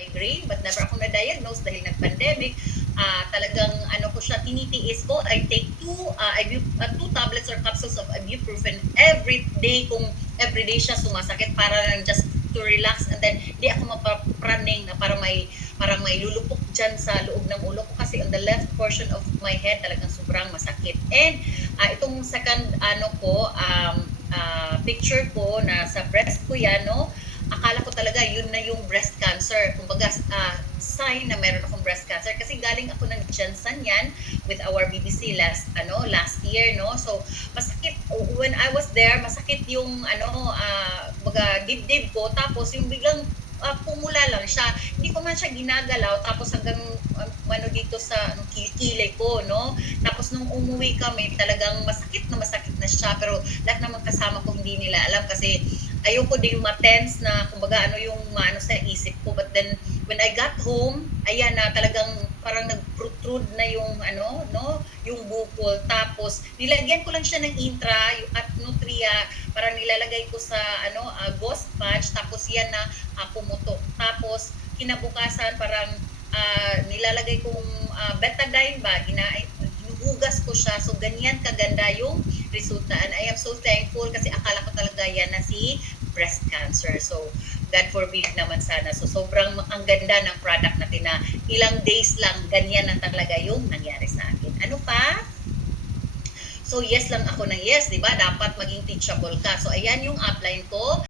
migraine, but never ako na-diagnose dahil nag-pandemic. Talagang ano ko siya, tinitiis ko. I take two tablets or capsules of ibuprofen every day kung every day siya sumasakit para lang just to relax, and then di ako mapapraning na parang may lulupok dyan sa loob ng ulo ko kasi on the left portion of my head talagang sobrang masakit. And itong second picture ko na sa breast ko yan, no? Akala ko talaga yun na yung breast cancer. Kumbaga, sign na meron akong breast cancer kasi galing ako ng Janssen yan with our BBC last year, no? So, masakit when I was there, masakit yung baga dibdib ko, tapos yung biglang pumula lang siya. Hindi ko man siya ginagalaw, tapos hanggang dito sa kilay ko, no? Tapos nung umuwi kami, talagang masakit na siya, pero lahat naman kasama ko hindi nila alam kasi ayoko din ma-tense na kumbaga ano yung maano sa isip ko. But then when I got home, ayan na talagang parang nag-protrude na yung yung bukol. Tapos nilagyan ko lang siya ng intra at nutria, parang nilalagay ko sa ghost patch, tapos yan na pumuto. Tapos kinabukasan parang nilalagay kong betadine ba, hinuhugas ko siya. So ganyan kaganda yung resulta, and I am so thankful kasi akala ko talaga yan na si breast cancer. So God forbid naman sana. So sobrang ang ganda ng product natin na ilang days lang ganyan na talaga yung nangyari sa akin. Ano pa? So yes lang ako ng yes, di ba? Dapat maging teachable ka. So ayan yung upline ko.